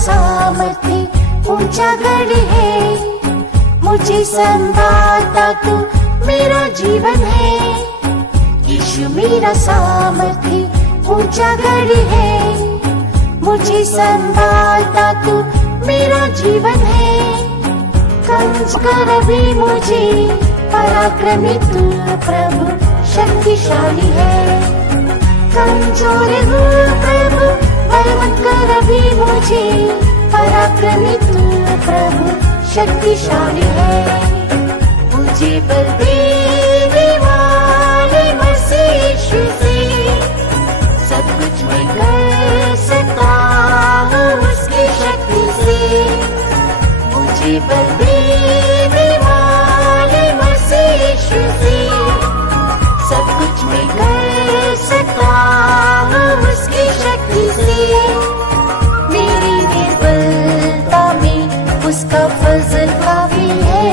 सामर्थ्य ऊंचा गढ़ है। मुझे संभालता तू मेरा जीवन है। यीशु मेरा सामर्थ्य ऊंचा गढ़ है। मुझे संभालता तू मेरा जीवन है। कंज कर अभी मुझे पराक्रमी तू प्रभु शक्तिशाली है। कमजोर हूँ प्रभु बलवंत कर अभी मुझे पराक्रमी तू प्रभु शक्तिशाली है। मुझे बल देने वाले मसीह यीशु से सब कुछ मैं कर सकता हूँ उसकी शक्ति से। मुझे बल देने वाले मसीह यीशु से सब कुछ मैं कर सकता हूँ उसकी शक्ति से। मेरी निर्बलता में उसका फजल काफी है।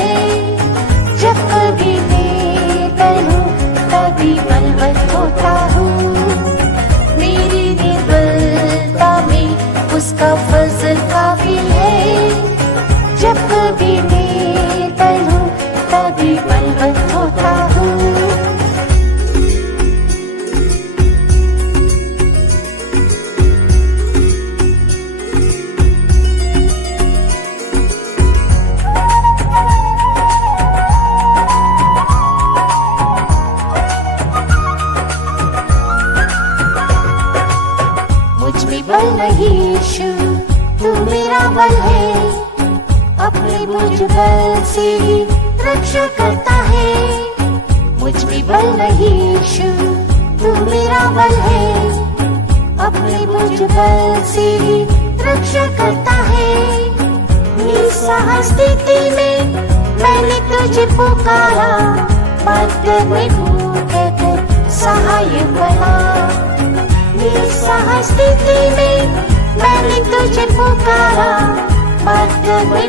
जब कभी निर्बल हूँ तभी बलवंत होता हूँ। मेरी निर्बलता में उसका फजल काफी है। जब कभी निर्बल हूँ तभी बलवंत होता हूँ। बल नहीं यीशु तू मेरा बल है। अपने मुझ बल से ही रक्षा करता है। मुझ में बल नहीं यीशु तू मेरा बल है। अपने मुझ बल से ही रक्षा करता है। निस्सहाय स्थिति में मैंने तुझे पुकारा। बात में कहकर सहायक बना। निस्सहाय स्थिति में मैंने तुझे पुकारा। बात में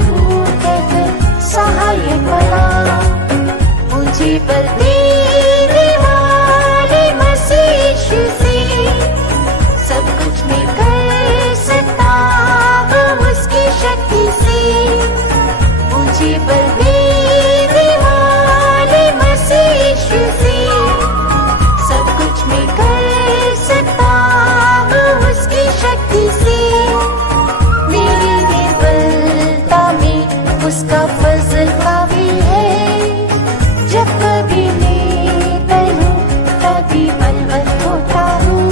कहकर सहायक बना। मुझे बल देने वाले मसीह यीशु से सब कुछ मैं कर सकता हूँ उसकी शक्ति से। मुझे बल देने वाले मसीह यीशु से सब कुछ मैं कर सकता उसकी शक्ति से। मेरी निर्बलता में उसका फजल काफी है। जब कभी निर्बल हूँ तभी बलवंत होता हूँ।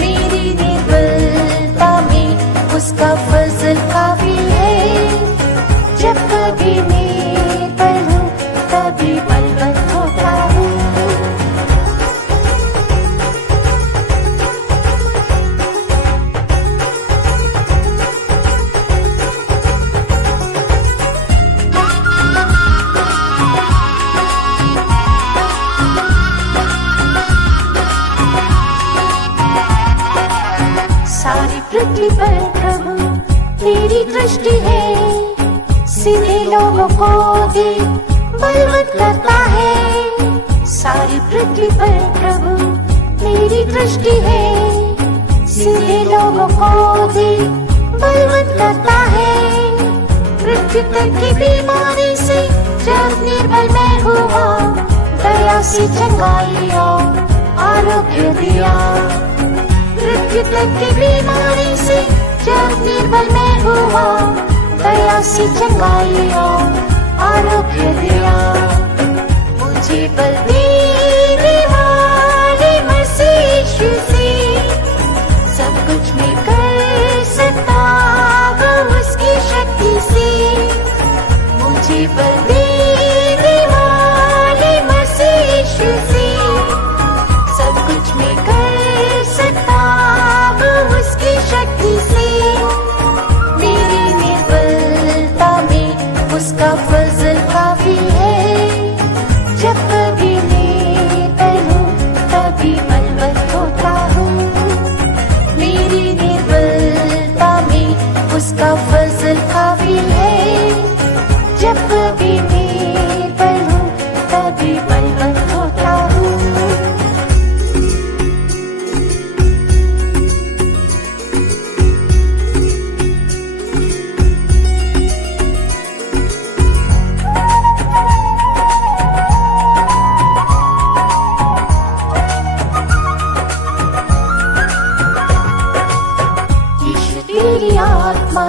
मेरी निर्बलता में उसका फजल काफी है। जब कभी निर्बल हूँ तभी बलवंत होता हूँ। सारी पृथ्वी पर प्रभु तेरी दृष्टि है। सीधे लोगों को देख बलवंत करता है। सारी पृथ्वी पर प्रभु तेरी दृष्टि है। सीधे लोगों को देख बलवंत करता है। पृथ्वी तक की बीमारी से जब निर्बल मैं हुआ। दया से चंगाई और आरोग्य दिया। पृथ्वी तक की बीमारी से जब निर्बल मैं हुआ। दया से चंगाई और आरोग्य दिया। मुझे बल देने वाले मसीह यीशु से सब कुछ मैं कर सकता हूँ उसकी शक्ति से। मुझे बल देने वाले मसीह यीशु से सब कुछ मैं कर सकता हूँ उसकी शक्ति से। मेरी निर्बलता में उसका फजल काफी है। जब कभी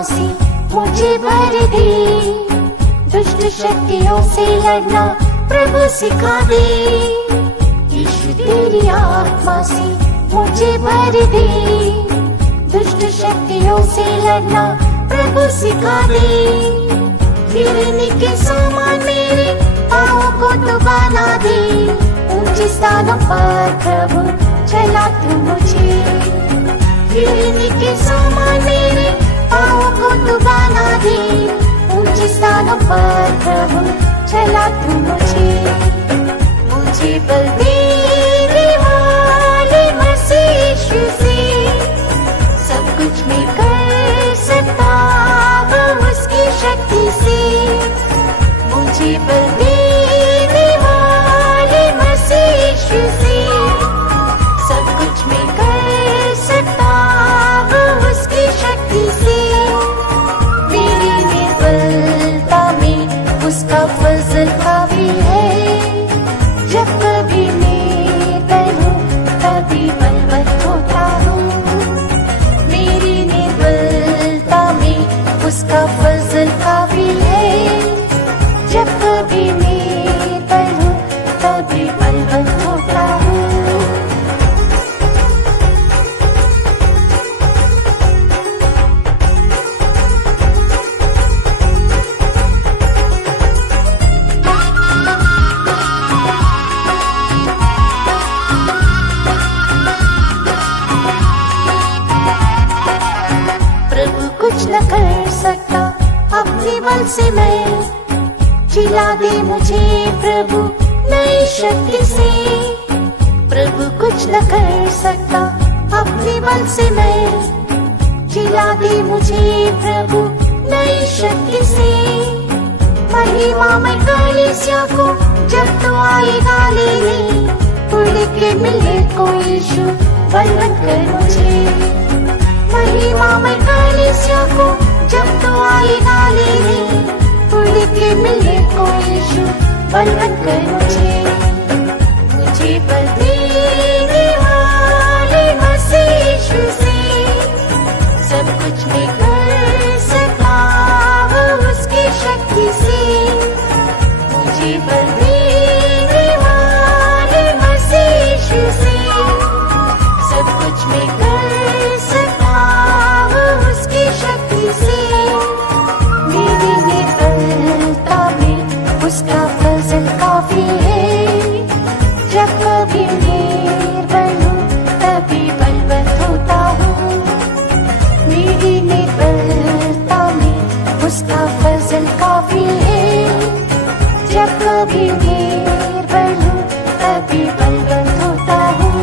से मुझे भर दे, दुष्ट शक्तियों से लड़ना प्रभु सिखा दे। यीशु तेरी आत्मा से मुझे भर दे, दुष्ट शक्तियों से लड़ना प्रभु सिखा दे। गिरने के समान मेरे पाँवों को तू बना दे, ऊंचे स्थानों पर प्रभु चला तू मुझे। गिरने के समान मेरे पाँवों को तू बना दे, ऊंचे स्थानों पर प्रभु चला तू मुझे। मुझे बल देने वाले मसीह यीशु से सब कुछ मैं कर सकता हूँ उसकी शक्ति से। मुझे बल देने वाले मसीह यीशु से सब कुछ मैं कर सकता हूँ उसकी शक्ति से। मेरी निर्बलता में उसका फजल काफी है, जब कभी मैं करूँ तभी बलवंत होता हूँ। मेरी निर्बलता में उसका फजल काफी है, जब कभी मैं करूँ तभी बलवंत होता हूँ। कुछ न कर सकता अपने बल से मैं, जिला दे मुझे प्रभु नई शक्ति से। प्रभु कुछ न कर सकता अपने बल से मैं, जिला दे मुझे प्रभु नई शक्ति से। महिमा में कलीसिया को जब तू आएगा लेने, उड़ के मिले को यीशु बलवंत कर मुझे। महिमा में कलीसिया को जब तू आएगा लेने, उड़ के मिले को यीशु बलवंत कर मुझे। मुझे बल देने वाले मसीह यीशु से सब कुछ मैं कर सकता हूँ उसकी शक्ति से। मुझे बल देने वाले मसीह यीशु से सब कुछ मैं कर सकता हूँ उसकी शक्ति से। मेरी निर्बलता में उसका फजल काफी है, जब कभी निर्बल हूँ तभी बलवंत होता हूँ। मेरी निर्बलता में उसका फजल काफी है, जब कभी निर्बल हूँ तभी बलवंत होता हूँ।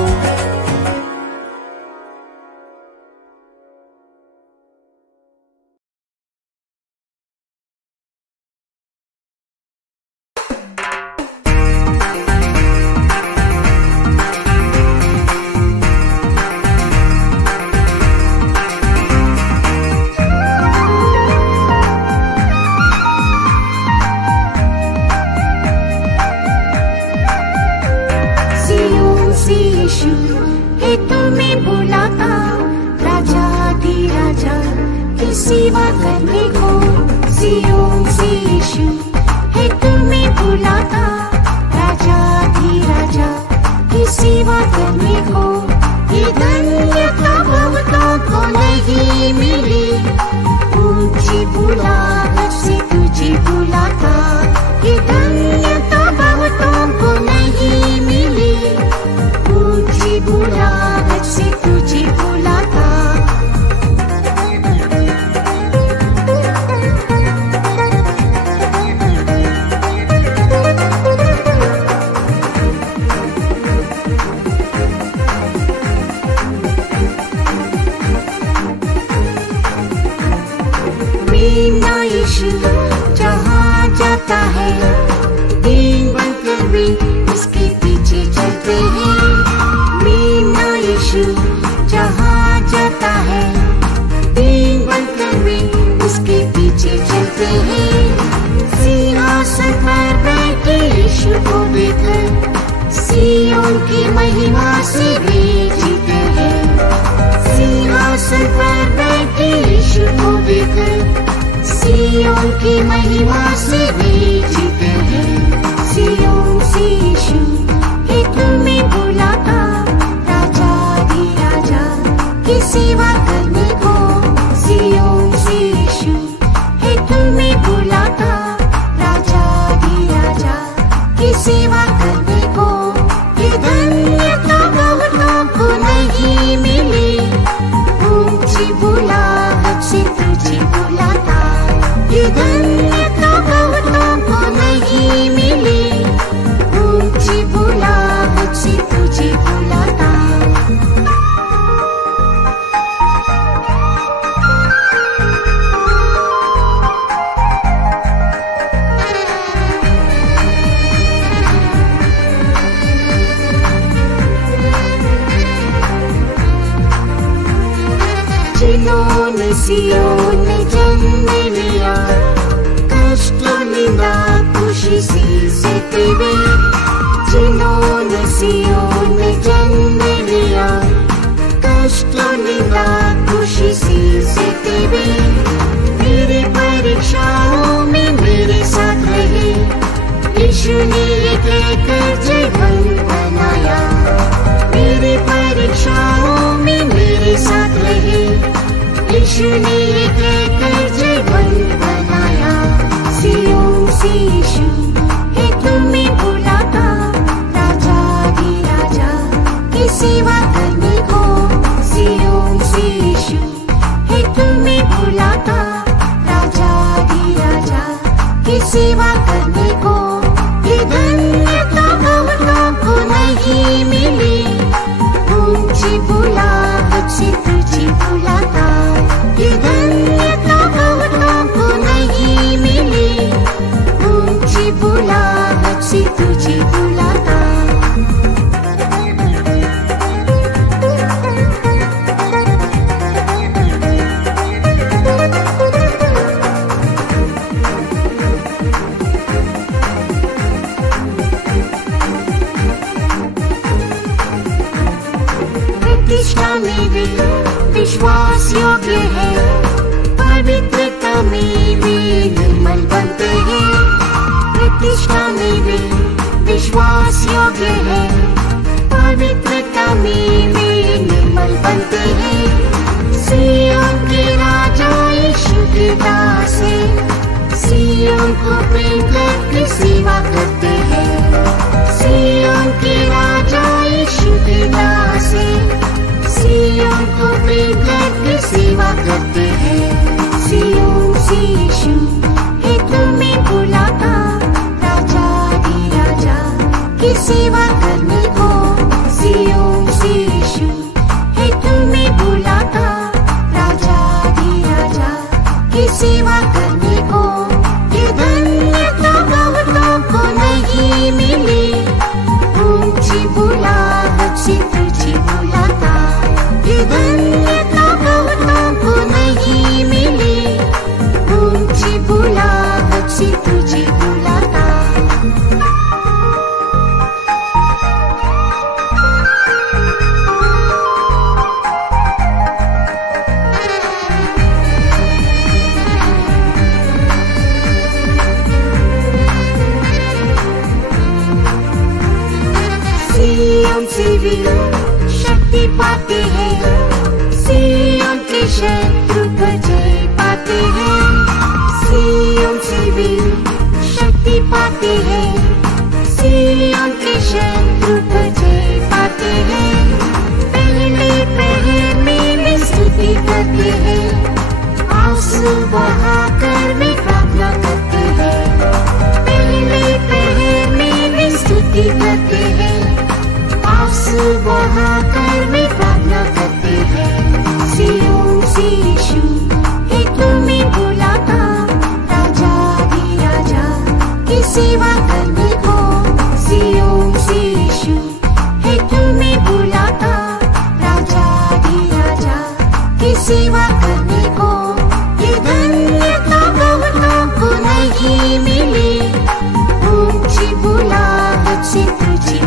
यीशु है तुम्हें बुलाता, राजा धी राजा की सेवा करने को। सियोन से यीशु है तुम्हें बुलाता, राजा धी राजा की सेवा करने को। ये धन्यता बहुतों को नहीं मिली, ऊंची बुलाहट से तुझे बुलाता। ये धन्यता बहुतों को नहीं मिली, ऊंची बुलाहट से तुझे बुलाता। मीना यीशु जहाँ जाता है, दीन बनकर भी इसके पीछे चलते हैं। मीना यीशु जहाँ जाता है, दीन बनकर भी इसके पीछे चलते हैं। सिंहासन पर बैठे यीशु को देखकर सियोन की महिमा से वे जीते हैं। सिंहासन पर बैठे यीशु को देखकर की महिमा से वे जीते हैं। सियोन से यीशु हे तुम्हें बुलाता, राजा धी राजा की सेवा करने को। सियोन से यीशु हे तुम्हें बुलाता, राजा धी राजा की सेवा करने को। ये धन्यता बहुतों को नहीं मिली, ऊंची बुलाहट से तुझे बुलाता। ये धन्यता बहुतों को नहीं मिली, ऊंची बुलाहट से तुझे बुलाता। जिन्होंने सियोन में जन्म लिया, कष्ट निंदा खुशी से सहते हुए। जिन्होंने सियोन में जन्म लिया, कष्ट निंदा खुशी से सहते हुए। मेरी परीक्षाओं में मेरे साथ रहे, यीशु ने ये कहकर जीवन बनाया। मेरी परीक्षाओं में मेरे साथ रहे, यीशु ने ये कहकर जीवन बनाया। सियोन से यीशु हे तुम्हें बुलाता, राजा धी राजा की सेवा करने को। सियोन से यीशु हे तुम्हें बुलाता, राजा धी राजा की सेवा करने को। ये धन्यता बहुतों को नहीं मिली, ऊंची बुलाहट से तुझे बुलाता। ये धन्यता बहुतों को नहीं मिली, ऊंची बुलाहट से तुझे बुलाता। प्रतिष्ठा में वे विश्वास योग्य है, पवित्रता में वे निर्मल बनते हैं। प्रतिष्ठा में वे विश्वास योग्य है, पवित्रता में वे निर्मल बनते हैं। सियोन के राजा यीशु के दास हैं, सियोन को प्रेम करके सेवा करते हैं। सियोन के राजा यीशु के दास हैं, सियोन को प्रेम करके सेवा करते हैं। सियोन से यीशु हे तुम्हें बुलाता, राजा धी राजा की सेवा करने को। सियोन से यीशु हे तुम्हें बुलाता, राजा धी राजा की सेवा करने को। ये धन्यता बहुतों को नहीं मिली, ऊंची बुलाहट से तुझे बुलाता। ये धन्यता बहुतों को नहीं मिली, ऊंची बुलाहट से तुझे बुलाता। सियोन से वे शक्ति पाते हैं, सियोन के शत्रु पर जय पाते हैं। सियोन से वे शक्ति पाते हैं, सियोन के शत्रु पर जय पाते हैं। पहले पहर में वे स्तुति करते हैं, आंसू बहाकर वे प्रार्थना करते हैं। पहले पहर में वे स्तुति करते हैं, आंसू बहाकर वे प्रार्थना करते हैं। सियोन से यीशु हे तुम्हें बुलाता, राजा धी राजा की सेवा करने को। सियोन से यीशु हे तुम्हें बुलाता, राजा धी राजा की सेवा करने को। ये धन्यता बहुतों को नहीं मिली, ऊंची बुलाहट से तुझे